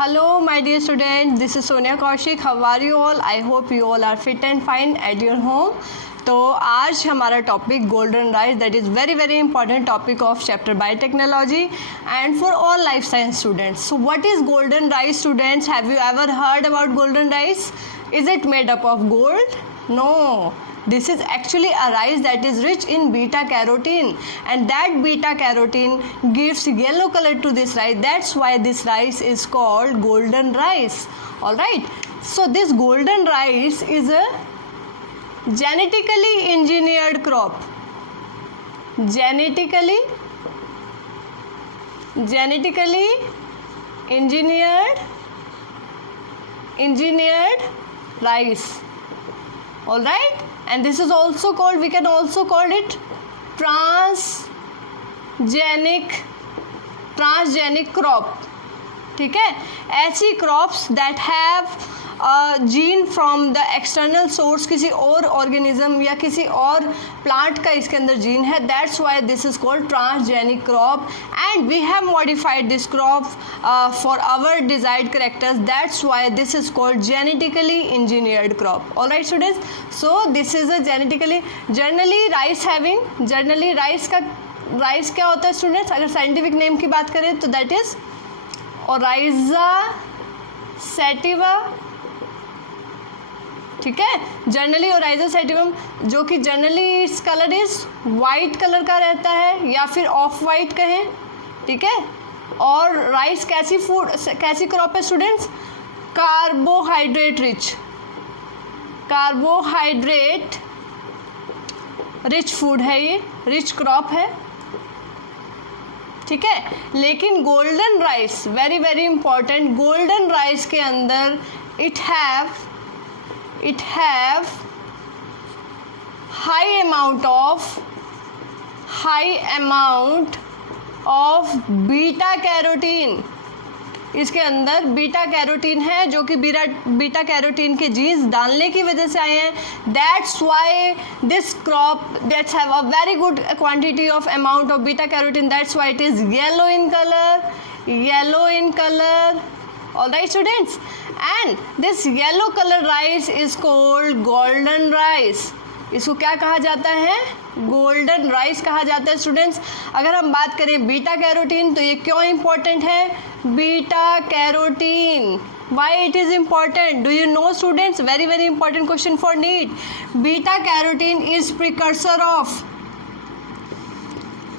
Hello, my dear students. This is Sonia Kaushik. How are you all? I hope you all are fit and fine at your home. तो आज हमारा topic golden rice, that is very very important topic of chapter biotechnology and for all life science students. So what is golden rice students? Have you ever heard about golden rice? Is it made up of gold? No, this is actually a rice that is rich in beta carotene, and that beta carotene gives yellow color to this rice. That's why this rice is called golden rice. All right, so this golden rice is a genetically engineered crop. Genetically engineered rice. All right, and this is also called, we can also call it transgenic crop. ठीक है, ऐसी crops that have gene from the external source, किसी और organism या किसी और plant का इसके अंदर जीन है. That's why this is called transgenic crop and we have modified this crop for our desired characters. That's why this is called genetically engineered crop. Alright students, so this is a genetically generally rice का rice क्या होता है students? अगर scientific name की बात करें तो that is Oryza sativa. ठीक है, जनरली ओराइजा सैटिवम, जो कि generally its colour is white colour का रहता है या फिर ऑफ वाइट कहें. ठीक है, और राइस कैसी क्रॉप है स्टूडेंट्स? कार्बोहाइड्रेट रिच फूड है, ये रिच क्रॉप है. ठीक है, लेकिन golden rice very very important, golden rice के अंदर it have high amount of beta carotene. इसके अंदर बीटा कैरोटीन है, जो कि बीटा कैरोटीन के जीन्स डालने की वजह से आए हैं. That's why this crop that's have a very good quantity of amount of beta carotene. That's why it is yellow in colour. All right students, and this yellow color rice is called golden rice. इसको क्या कहा जाता है? Golden rice कहा जाता है students. अगर हम बात करें बीटा कैरोटीन, तो ये क्यों इम्पोर्टेंट है? Beta carotene, why it is important? Do you know students? Very very important question for NEET. Beta carotene is precursor of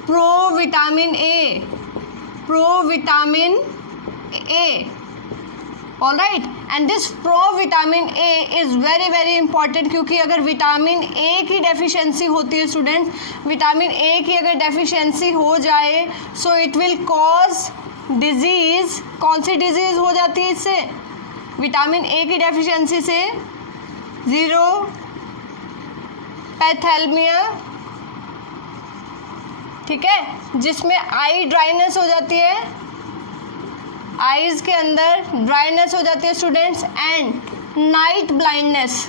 provitamin A. All right, and this provitamin A is very very important, क्योंकि अगर vitamin A की deficiency होती है students, vitamin A की अगर deficiency हो जाए so it will cause disease. कौन सी डिजीज हो जाती है इससे? विटामिन ए की डेफिशिएंसी से ज़ीरोपैथेलमिया. ठीक है, जिसमें आई ड्राइनेस हो जाती है, आईज के अंदर ड्राइनेस हो जाती है स्टूडेंट्स, एंड नाइट ब्लाइंडनेस,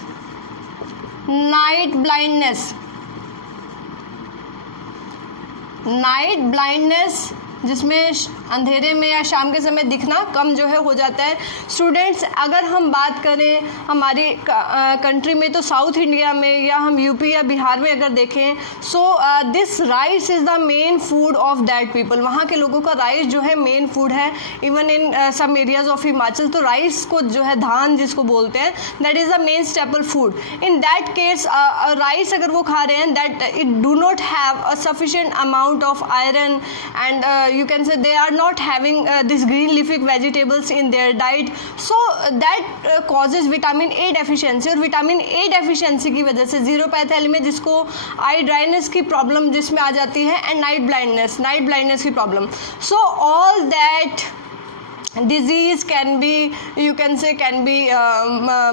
जिसमें अंधेरे में या शाम के समय दिखना कम जो है हो जाता है. स्टूडेंट्स, अगर हम बात करें हमारी कंट्री में, तो साउथ इंडिया में या हम यूपी या बिहार में अगर देखें, so this rice is the main food of that people. वहाँ के लोगों का राइस जो है मेन फूड है. Even in some areas of Himachal, तो राइस को जो है धान जिसको बोलते हैं, that is the main staple food. In that case rice अगर वो खा रहे हैं, that it do not have a sufficient amount of iron, and you can say they are not having this green leafy vegetables in their diet, so that causes vitamin A deficiency. और vitamin A deficiency की वजह से ज़ीरोपैथेलमिया, जिसको आई dryness की problem जिसमें आ जाती है, and night blindness की problem. So all that disease can be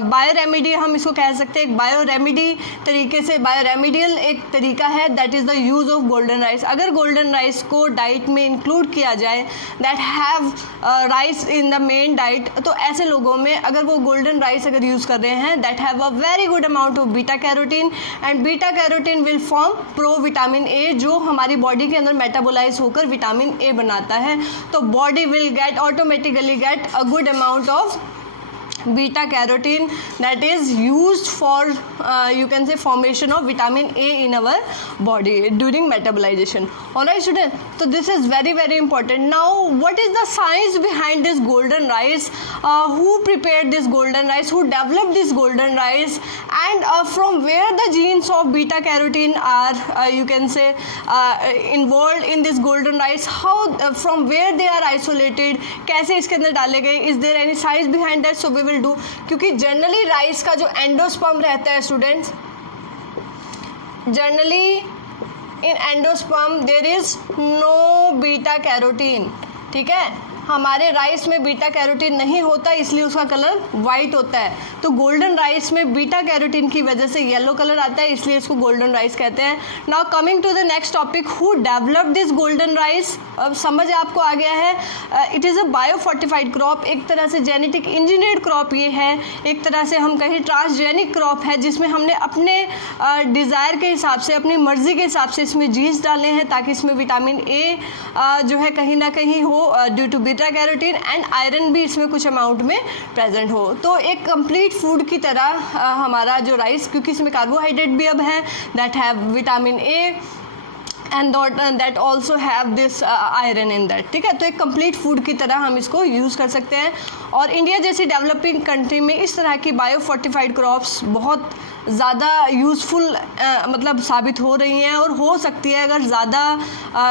bio remedy, हम इसको कह सकते हैं. एक बायो रेमेडी तरीके से, बायो रेमेडियल एक तरीका है, that is the use of golden rice. अगर गोल्डन राइस को डाइट में इंक्लूड किया जाए, that have rice in the main diet, तो ऐसे लोगों में अगर वो गोल्डन राइस अगर यूज़ कर रहे हैं, that have a very good amount of beta carotene, and beta carotene will form pro vitamin A, जो हमारी बॉडी के अंदर मेटाबोलाइज होकर विटामिन ए बनाता है. तो body will get automatic automatically get a good amount of beta carotene that is used for you can say formation of vitamin A in our body during metabolization. Alright student, so this is very very important. Now what is the science behind this golden rice? Who prepared this golden rice? Who developed this golden rice? And from where the genes of beta carotene are you can say involved in this golden rice? How from where they are isolated? कैसे इसके अंदर डाले गए? Is there any science behind that? So we will do. क्योंकि generally rice का जो endosperm रहता है students, generally in endosperm there is no beta carotene. ठीक है, हमारे राइस में बीटा कैरोटीन नहीं होता, इसलिए उसका कलर वाइट होता है. तो गोल्डन राइस में बीटा कैरोटीन की वजह से येलो कलर आता है, इसलिए इसको गोल्डन राइस कहते हैं. Now coming to the next topic, who developed this golden rice. अब समझ आपको आ गया है, it is a biofortified crop. एक तरह से जेनेटिक इंजीनियर्ड क्रॉप ये है, एक तरह से हम कहें ट्रांसजेनिक क्रॉप है, जिसमें हमने अपने डिज़ायर के हिसाब से, अपनी मर्जी के हिसाब से इसमें जीन्स डाले हैं ताकि इसमें विटामिन ए जो है कहीं ना कहीं हो due to beta carotene, and iron भी इसमें कुछ अमाउंट में प्रेजेंट हो. तो एक कंप्लीट फूड की तरह हमारा जो राइस, क्योंकि इसमें कार्बोहाइड्रेट भी अब है that have vitamin A and that also have this iron in that. ठीक है, तो एक कंप्लीट फूड की तरह हम इसको यूज़ कर सकते हैं. और इंडिया जैसी डेवलपिंग कंट्री में इस तरह की बायोफोर्टिफाइड क्रॉप्स बहुत ज़्यादा यूज़फुल मतलब साबित हो रही हैं, और हो सकती है अगर ज़्यादा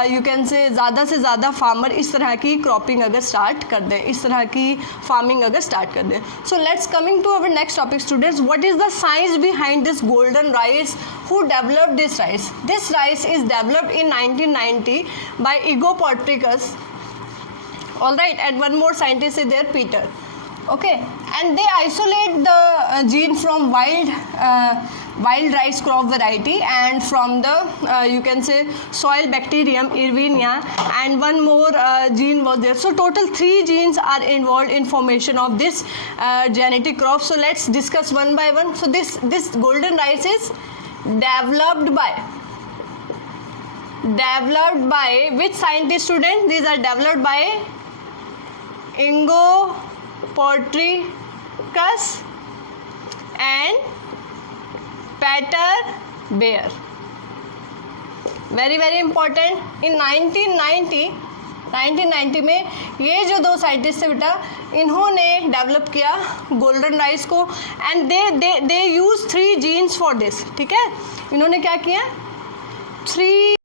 यू कैन से ज़्यादा फार्मर इस तरह की क्रॉपिंग अगर स्टार्ट कर दें, इस तरह की फार्मिंग अगर स्टार्ट कर दें. So let's coming to our next topic students, what is the science behind this golden rice? Who developed this rice? This rice is developed in 1990 by Igor Portricus. All right, and one more scientist is there, Peter. Okay, and they isolate the gene from wild rice crop variety and from the you can say soil bacterium Erwinia, and one more gene was there. So total 3 genes are involved in formation of this genetic crop. So let's discuss one by one. So this golden rice is developed by which scientist student? These are developed by Igor Portricus and Peter Beer. Very very important. In 1990 में ये जो 2 scientist थे बेटा, इन्होंने develop किया golden rice को, and they use 3 genes for this. ठीक है, इन्होंने क्या किया, 3